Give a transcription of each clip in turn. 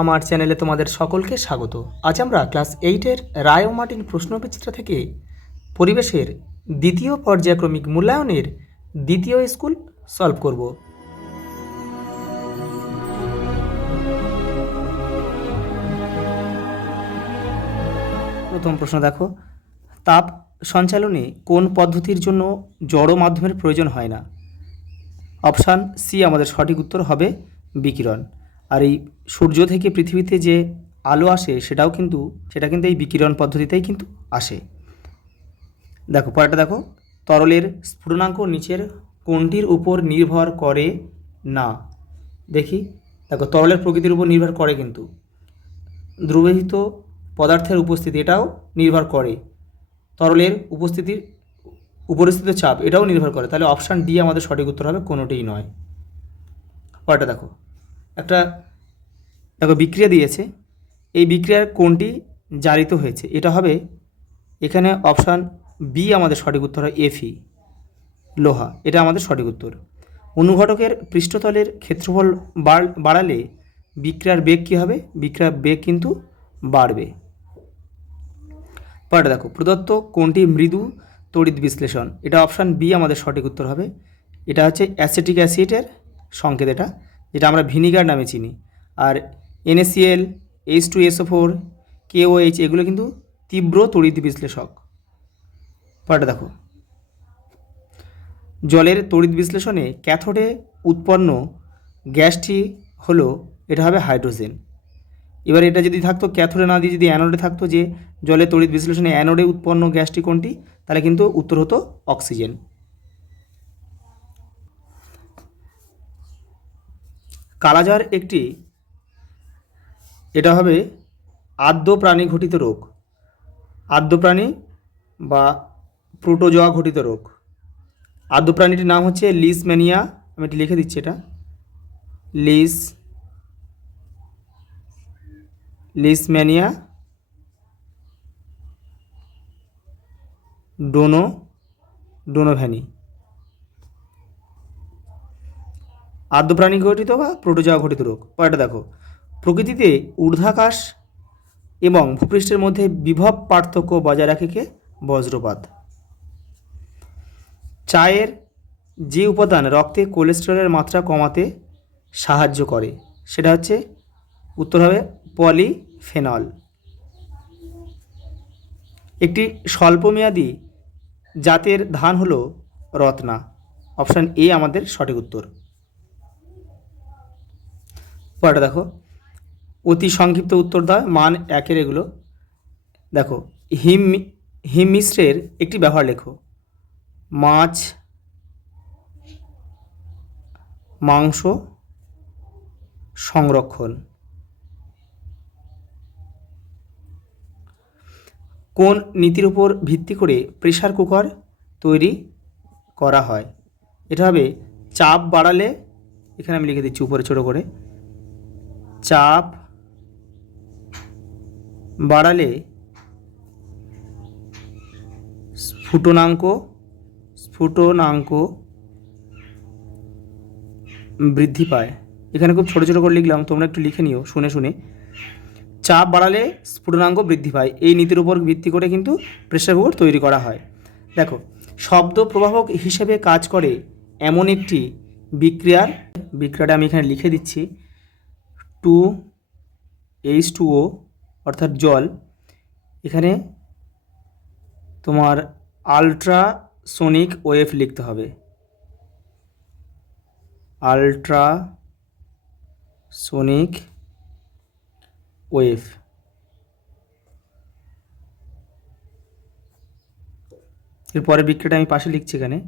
আমার চ্যানেলে তোমাদের সকলকে স্বাগত। আজ আমরা ক্লাস 8-এর রায় ও মার্টিন প্রশ্নবিচিত্রা থেকে পরিবেশের দ্বিতীয় পর্যায়ক্রমিক মূল্যায়নের দ্বিতীয় স্কুল সলভ করব। প্রথম প্রশ্ন দেখো, তাপ সঞ্চালনে কোন পদ্ধতির জন্য জড় মাধ্যমের প্রয়োজন হয় না? অপশান সি আমাদের সঠিক উত্তর হবে বিকিরণ। আর এই সূর্য থেকে পৃথিবীতে যে আলো আসে সেটা কিন্তু এই বিকিরণ পদ্ধতিতেই কিন্তু আসে। দেখো পরেরটা দেখো, তরলের স্ফুটনাঙ্ক নিচের কোনটির উপর নির্ভর করে না? দেখি, দেখো তরলের প্রকৃতির উপর নির্ভর করে, কিন্তু দ্রবীভূত পদার্থের উপস্থিতি এটাও নির্ভর করে, তরলের উপস্থিত চাপ এটাও নির্ভর করে। তাহলে অপশান ডি আমাদের সঠিক উত্তর হবে, কোনোটিই নয়। পরেরটা দেখো, দেখো বিক্রিয়া দিয়েছে, এই বিক্রিয়ার কোনটি জারিত হয়েছে? এটা হবে এখানে অপশান বি আমাদের সঠিক উত্তর হয় এফি, লোহা, এটা আমাদের সঠিক উত্তর। অনুঘটকের পৃষ্ঠতলের ক্ষেত্রফল বাড়ালে বিক্রিয়ার বেগ কী হবে? বিক্রিয়ার বেগ কিন্তু বাড়বে। পরেরটা দেখো, প্রদত্ত কোনটি মৃদু তড়িৎ বিশ্লেষণ? এটা অপশান বি আমাদের সঠিক উত্তর হবে। এটা হচ্ছে অ্যাসিটিক অ্যাসিডের সংকেত, যেটা আমরা ভিনিগার নামে চিনি। আর NaCl, H2SO4, KOH এগুলো কিন্তু তীব্র তড়িৎ বিশ্লেষক। পরেরটা দেখো, জলের তড়িৎ বিশ্লেষণে ক্যাথোডে উৎপন্ন গ্যাসটি হলো, এটা হবে হাইড্রোজেন। এবার এটা যদি থাকতো ক্যাথোডে না দিয়ে যদি অ্যানোডে থাকতো, যে জলের তড়িৎ বিশ্লেষণে অ্যানোডে উৎপন্ন গ্যাসটি কোনটি, তাহলে কিন্তু উত্তর হতো অক্সিজেন। কালাজ্বর একটি, এটা হবে আদ্য প্রাণী ঘটিত রোগ, আদ্য প্রাণী বা প্রোটোজোয়া ঘটিত রোগ। আদ্য প্রাণীটির নাম হচ্ছে লিশম্যানিয়া, আমি এটি লিখে দিচ্ছি, এটা লিশম্যানিয়া ডোনোভ্যানি। আদ্য প্রাণী ঘটিত বা প্রোটোজোয়া ঘটিত রোগ। পরেরটা দেখো, প্রকৃতিতে ঊর্ধ্বাকাশ এবং ভূপৃষ্ঠের মধ্যে বিভব পার্থক্য বজায় রাখে কে? বজ্রপাত। চায়ের যে উপাদান রক্তে কোলেস্টেরলের মাত্রা কমাতে সাহায্য করে সেটা হচ্ছে, উত্তর হবে পলিফেনল। একটি স্বল্পমেয়াদী জাতের ধান হলো রত্না, অপশান এ আমাদের সঠিক উত্তর। পরেরটা দেখো, অতি সংক্ষিপ্ত উত্তর দাও, মান 1-এর এগুলো। দেখো, হিম মিশ্রের একটি ব্যবহার লেখো। মাছ, মাংস সংরক্ষণ। কোন নীতির উপর ভিত্তি করে প্রেসার কুকার তৈরি করা হয়? এটা হবে চাপ বাড়ালে, এখানে আমি লিখে দিচ্ছি উপরে ছোট করে, চাপ বাড়ালে স্ফুটনাঙ্ক বৃদ্ধি পায়। এখানে খুব ছোট ছোট করে লিখলাম, তোমরা একটু লিখে নিও শুনে শুনে। চাপ বাড়ালে স্ফুটনাঙ্ক বৃদ্ধি পায়, এই নীতির উপর ভিত্তি করে কিন্তু প্রেসার কুকার তৈরি করা হয়। দেখো, শব্দ প্রবাহক হিসেবে কাজ করে এমন একটি বিক্রিয়াটা আমি এখানে লিখে দিচ্ছি, 2H2O অর্থাৎ জল। এখানে তোমার আলট্রাসোনিক ওয়েভ লিখতে হবে, আলট্রাসোনিক ওয়েভ। এরপরে বিক্রিয়াটা আমি পাশে লিখছি, এখানে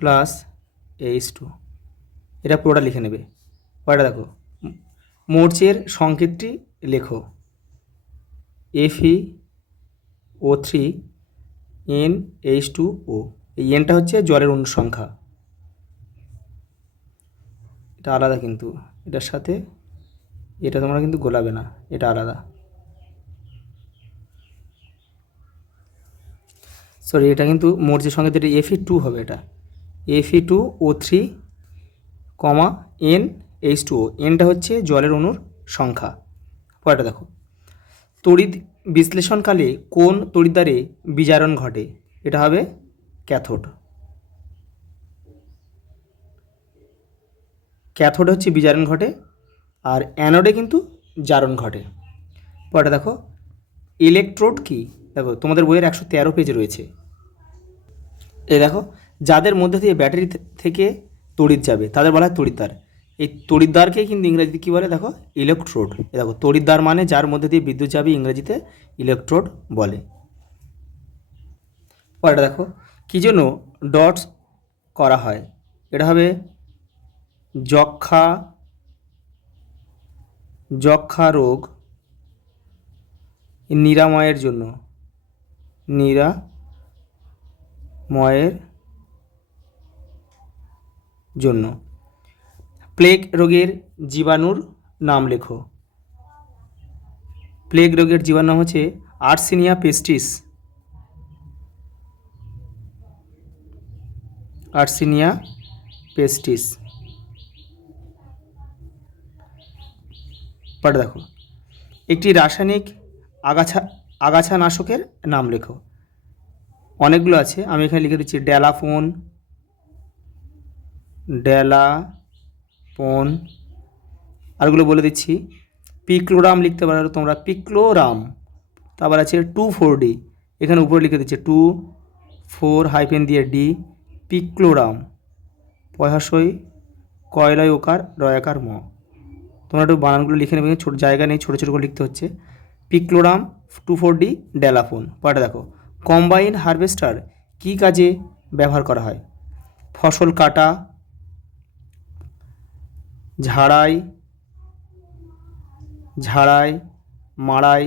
H+H2, এটা পুরোটা লিখে নেবে। পরেটা দেখো, মোর্চের সংকেতটি লেখো, FeO3NH2O। এই এনটা হচ্ছে জলের অণু সংখ্যা, এটা আলাদা, কিন্তু এটার সাথে এটা তোমরা কিন্তু গোলাবে না, এটা আলাদা। সরি, এটা কিন্তু মোর্চের সংকেত, এটা Fe2 হবে, এটা Fe2O3, H2O, এনটা হচ্ছে জলের অণুর সংখ্যা। পরেরটা দেখো, তড়িৎ বিশ্লেষণকালে কোন তড়িৎদ্বারে বিজারণ ঘটে? এটা হবে ক্যাথোড। ক্যাথোডে হচ্ছে বিজারণ ঘটে, আর অ্যানোডে কিন্তু জারণ ঘটে। পরেরটা দেখো, ইলেকট্রোড কি? দেখো তোমাদের বইয়ের 113 পেজে রয়েছে। এই দেখো, যাদের মধ্যে দিয়ে ব্যাটারি থেকে তড়িৎ যাবে তাদের বলা হয় তড়িৎদ্বার। এই তড়িৎদ্বারকে কিন্তু ইংরেজিতে কী বলে? দেখো, ইলেকট্রোড। এই দেখো, তড়িৎদ্বার মানে যার মধ্যে দিয়ে বিদ্যুৎ যাবে, ইংরেজিতে ইলেকট্রোড বলে। পরেরটা দেখো, কী জন্য ডটস করা হয়? এটা হবে যক্ষা রোগ নিরাময়ের জন্য। প্লেগ রোগের জীবাণুর নাম লেখো। প্লেগ রোগের জীবাণু নাম হচ্ছে আর্সেনিয়া পেস্টিস। পরে দেখো, একটি রাসায়নিক আগাছানাশকের নাম লেখো। অনেকগুলো আছে, আমি এখানে লিখে দিচ্ছি ড্যালাপোন, আরগুলো বলে দিচ্ছি। পিক্লোরাম লিখতে পারো তোমরা, পিক্লোরাম। তারপর আছে 2,4-D, এখানে উপরে লিখে দিচ্ছে 2,4 দিয়ে ডি, পিক্লোরাম। পয়হাশই কয়লয় ওকার রয়াকার ম। তোমরা একটু বানানগুলো লিখে নেবে, ছোটো জায়গা নেই, ছোটো ছোটো করে লিখতে হচ্ছে। পিক্লোরাম, 2,4-D, ড্যালাপোন। পরে দেখো, কম্বাইন হারভেস্টার কী কাজে ব্যবহার করা হয়? ফসল কাটা, ঝাড়াই, মাড়াই।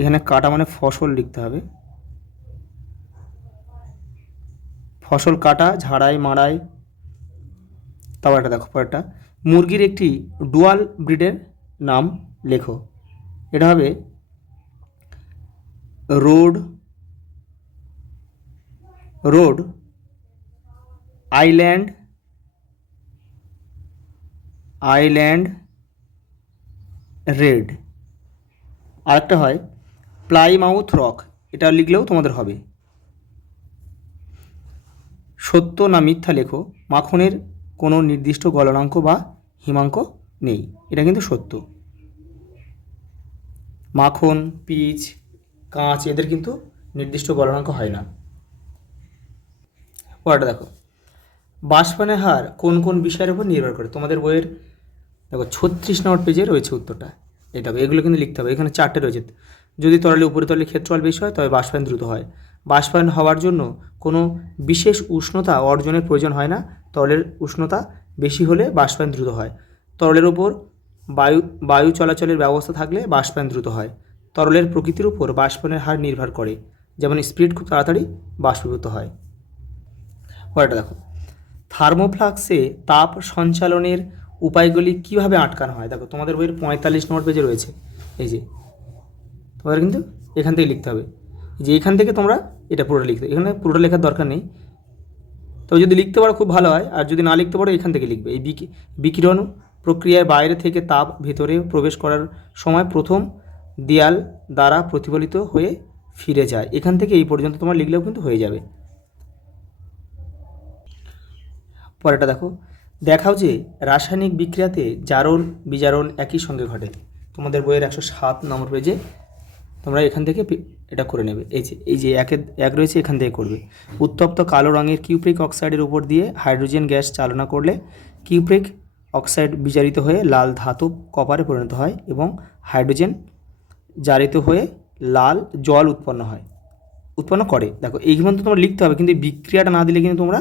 এখানে কাটা মানে ফসল লিখতে হবে। ফসল কাটা, ঝাড়াই, মাড়াই। তারপর একটা দেখো, পরেরটা, মুরগির একটি ডুয়াল ব্রিডের নাম লেখো। এটা হবে রোড আইল্যান্ড রেড। আরেকটা হয় প্লাইমাউথ রক, এটা লিখলেও তোমাদের হবে। সত্য না মিথ্যা লেখো। মাখনের কোনো নির্দিষ্ট গলনাঙ্ক বা হিমাঙ্ক নেই, এটা কিন্তু সত্য। মাখন, পিচ, কাঁচ এদের কিন্তু নির্দিষ্ট গলনাঙ্ক হয় না। পরেরটা দেখো, বাষ্পায়নের হার কোন কোন বিষয়ের উপর নির্ভর করে? তোমাদের বইয়ের দেখো 36 নম্বর পেজে রয়েছে উত্তরটা। এই দেখো, এগুলো কিন্তু লিখতে হবে। এখানে 4টে রয়েছে। যদি তরলে উপরিতলের ক্ষেত্রফল বেশি হয় তবে বাষ্পায়ন দ্রুত হয়। বাষ্পায়ন হওয়ার জন্য কোনো বিশেষ উষ্ণতা অর্জনের প্রয়োজন হয় না। তরলের উষ্ণতা বেশি হলে বাষ্পায়ন দ্রুত হয়। তরলের ওপর বায়ু চলাচলের ব্যবস্থা থাকলে বাষ্পায়ন দ্রুত হয়। তরলের প্রকৃতির উপর বাষ্পায়নের হার নির্ভর করে, যেমন স্পিড খুব তাড়াতাড়ি বাষ্পীভূত হয়। পরেরটা দেখো, থার্মোফ্লাক্সে তাপ সঞ্চালনের উপায়গুলি কীভাবে আটকানো হয়? দেখো তোমাদের বইয়ের 45 নম্বর পেজে রয়েছে। এই যে তোমাদের কিন্তু এখান থেকে লিখতে হবে, যে এখান থেকে তোমরা এটা পুরোটা লিখতে, এখানে পুরোটা লেখার দরকার নেই। তবে যদি লিখতে পারো খুব ভালো হয়, আর যদি না লিখতে পারো এখান থেকে লিখবে। এই বিকিরণ প্রক্রিয়ায় বাইরে থেকে তাপ ভেতরে প্রবেশ করার সময় প্রথম দেয়াল দ্বারা প্রতিফলিত হয়ে ফিরে যায়। এখান থেকে এই পর্যন্ত তোমার লিখলেও কিন্তু হয়ে যাবে। পরেরটা দেখো, দেখাও যে রাসায়নিক বিক্রিয়াতে জারণ বিজারণ একই সঙ্গে ঘটে। তোমাদের বইয়ের 107 নম্বর পেজে তোমরা এখান থেকে এটা করে নেবে। এই যে এক রয়েছে, এখান থেকে করবে। উত্তপ্ত কালো রঙের কিউপ্রিক অক্সাইডের উপর দিয়ে হাইড্রোজেন গ্যাস চালনা করলে কিউপ্রিক অক্সাইড বিজারিত হয়ে লাল ধাতব কপারে পরিণত হয় এবং হাইড্রোজেন জারিত হয়ে লাল জল উৎপন্ন করে। দেখো এইখানে তো তোমার লিখতে হবে, কিন্তু এই বিক্রিয়াটা না দিলে কিন্তু তোমরা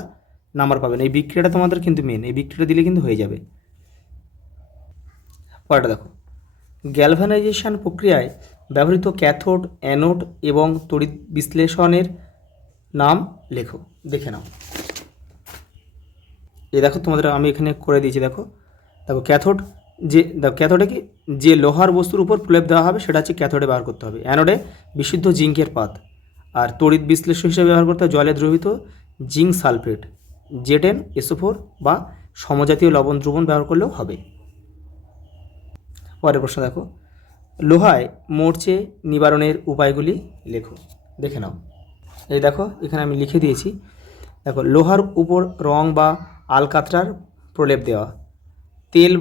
নাম্বার পাবে না। এই বিক্রিয়াটা তোমাদের কিন্তু মেন, এই বিক্রিয়াটা দিলে কিন্তু হয়ে যাবে। পরেরটা দেখো, গ্যালভানাইজেশন প্রক্রিয়ায় ব্যবহৃত ক্যাথোড, অ্যানোড এবং তড়িৎ বিশ্লেষণের নাম লেখো। দেখে নাও, এই দেখো তোমাদের আমি এখানে করে দিয়েছি। দেখো ক্যাথোডে কি যে লোহার বস্তুর উপর প্রলেপ দেওয়া হবে সেটা হচ্ছে ক্যাথোডে ব্যবহার করতে হবে। অ্যানোডে বিশুদ্ধ জিঙ্কের পাত। আর তড়িৎ বিশ্লেষণ হিসেবে ব্যবহার করতে হবে জলে দ্রবীভূত জিঙ্ক সালফেট, ZnSO4 বা সমজাতীয় লবণ দ্রবণ ব্যবহার করলেও হবে। পরের প্রশ্ন দেখো, লোহায় মরচে নিবারণের উপায়গুলি লেখো। দেখে নাও। এই দেখো এখানে আমি লিখে দিয়েছি। দেখো, লোহার উপর রং বা আলকাতরার প্রলেপ দেওয়া, তেল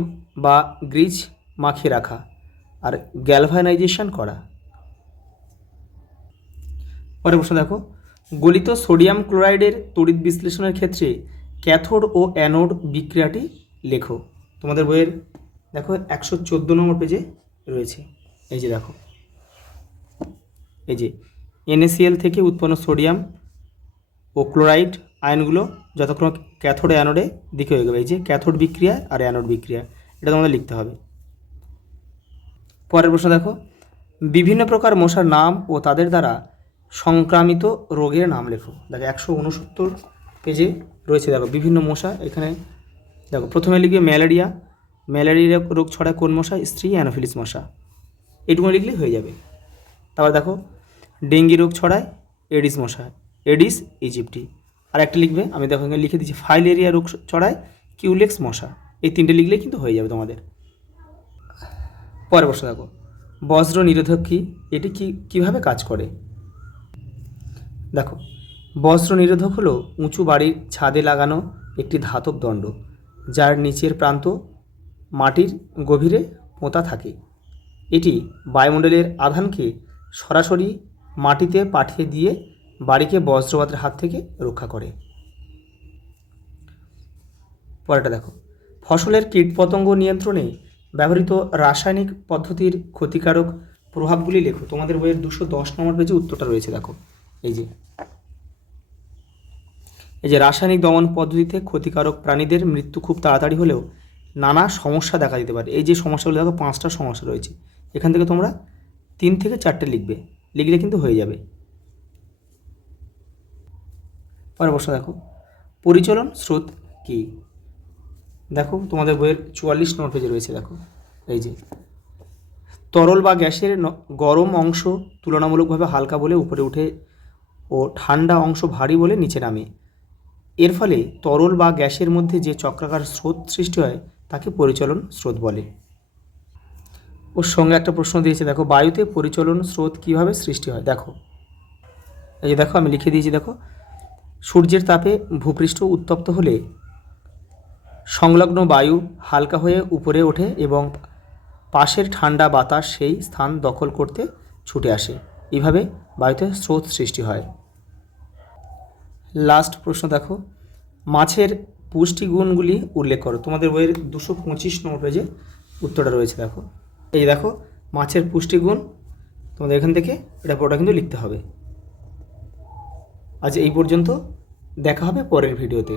বা গ্রিজ মাখিয়ে রাখা, আর গ্যালভানাইজেশন করা। পরের প্রশ্ন দেখো, গলিত সোডিয়াম ক্লোরাইডের তড়িৎ বিশ্লেষণের ক্ষেত্রে ক্যাথোড ও অ্যানোড বিক্রিয়াটি লেখো। তোমাদের বইয়ের দেখো 114 নম্বর পেজে রয়েছে। এই যে দেখো, এই যে NaCl থেকে উৎপন্ন সোডিয়াম ও ক্লোরাইড আয়নগুলো যতক্ষণ ক্যাথোড অ্যানোডে দিকে হয়ে যাবে। এই যে ক্যাথোড বিক্রিয়া আর অ্যানোড বিক্রিয়া, এটা তোমাদের লিখতে হবে। পরের প্রশ্ন দেখো, বিভিন্ন প্রকার মশার নাম ও তাদের দ্বারা সংক্রামিত রোগের নাম লেখো। দেখো 169 পেজে রয়েছে। দেখো বিভিন্ন মশা, এখানে দেখো প্রথমে লিখবে ম্যালেরিয়া। ম্যালেরিয়া রোগ ছড়ায় কোন মশা? স্ত্রী অ্যানোফিলিস মশা। এটুকু লিখলেই হয়ে যাবে। তারপর দেখো ডেঙ্গি রোগ ছড়ায় এডিস মশা, এডিস ইজিপ্টি। আর একটা লিখবে, আমি দেখো এখানে লিখে দিচ্ছি, ফাইলেরিয়া রোগ ছড়ায় কিউলেক্স মশা। এই তিনটে লিখলেই কিন্তু হয়ে যাবে তোমাদের। পরের প্রশ্ন দেখো, বজ্র নিরোধক কি? এটি কীভাবে কাজ করে? দেখো, বজ্র নিরোধক হলো উঁচু বাড়ির ছাদে লাগানো একটি ধাতব দণ্ড, যার নিচের প্রান্ত মাটির গভীরে পোঁতা থাকে। এটি বায়ুমণ্ডলের আধানকে সরাসরি মাটিতে পাঠিয়ে দিয়ে বাড়িকে বজ্রপাতের হাত থেকে রক্ষা করে। পরেরটা দেখো, ফসলের কীটপতঙ্গ নিয়ন্ত্রণে ব্যবহৃত রাসায়নিক পদ্ধতির ক্ষতিকারক প্রভাবগুলি লেখো। তোমাদের বইয়ের 210 নম্বর পেজে উত্তরটা রয়েছে। দেখো এই যে রাসায়নিক দমন পদ্ধতিতে ক্ষতিকারক প্রাণীদের মৃত্যু খুব তাড়াতাড়ি হলেও নানা সমস্যা দেখা দিতে পারে। এই যে সমস্যাগুলো দেখো, 5টা সমস্যা রয়েছে। এখান থেকে তোমরা 3 থেকে 4টে লিখবে, লিখলে কিন্তু হয়ে যাবে। পরের প্রশ্ন দেখো, পরিচলন স্রোত কি? দেখো তোমাদের বইয়ের 44 নম্বর পেজে রয়েছে। দেখো এই যে তরল বা গ্যাসের গরম অংশ তুলনামূলকভাবে হালকা বলে উপরে উঠে ও ঠান্ডা অংশ ভারী বলে নিচে নামে। এর ফলে তরল বা গ্যাসের মধ্যে যে চক্রাকার স্রোত সৃষ্টি হয় তাকে পরিচলন স্রোত বলে। ওর সঙ্গে একটা প্রশ্ন দিয়েছে, দেখো বায়ুতে পরিচলন স্রোত কীভাবে সৃষ্টি হয়? দেখো এই যে দেখো আমি লিখে দিয়েছি। দেখো, সূর্যের তাপে ভূপৃষ্ঠ উত্তপ্ত হলে সংলগ্ন বায়ু হালকা হয়ে উপরে ওঠে এবং পাশের ঠান্ডা বাতাস সেই স্থান দখল করতে ছুটে আসে। এইভাবে বায়ুতে স্রোত সৃষ্টি হয়। লাস্ট প্রশ্ন দেখো, মাছের পুষ্টিগুণগুলি উল্লেখ করো। তোমাদের বইয়ের 225 নম্বর পেজে উত্তরটা রয়েছে। দেখো এই দেখো মাছের পুষ্টিগুণ, তোমাদের এখান থেকে এটা পুরোটা কিন্তু লিখতে হবে। আজ এই পর্যন্ত, দেখা হবে পরের ভিডিওতে।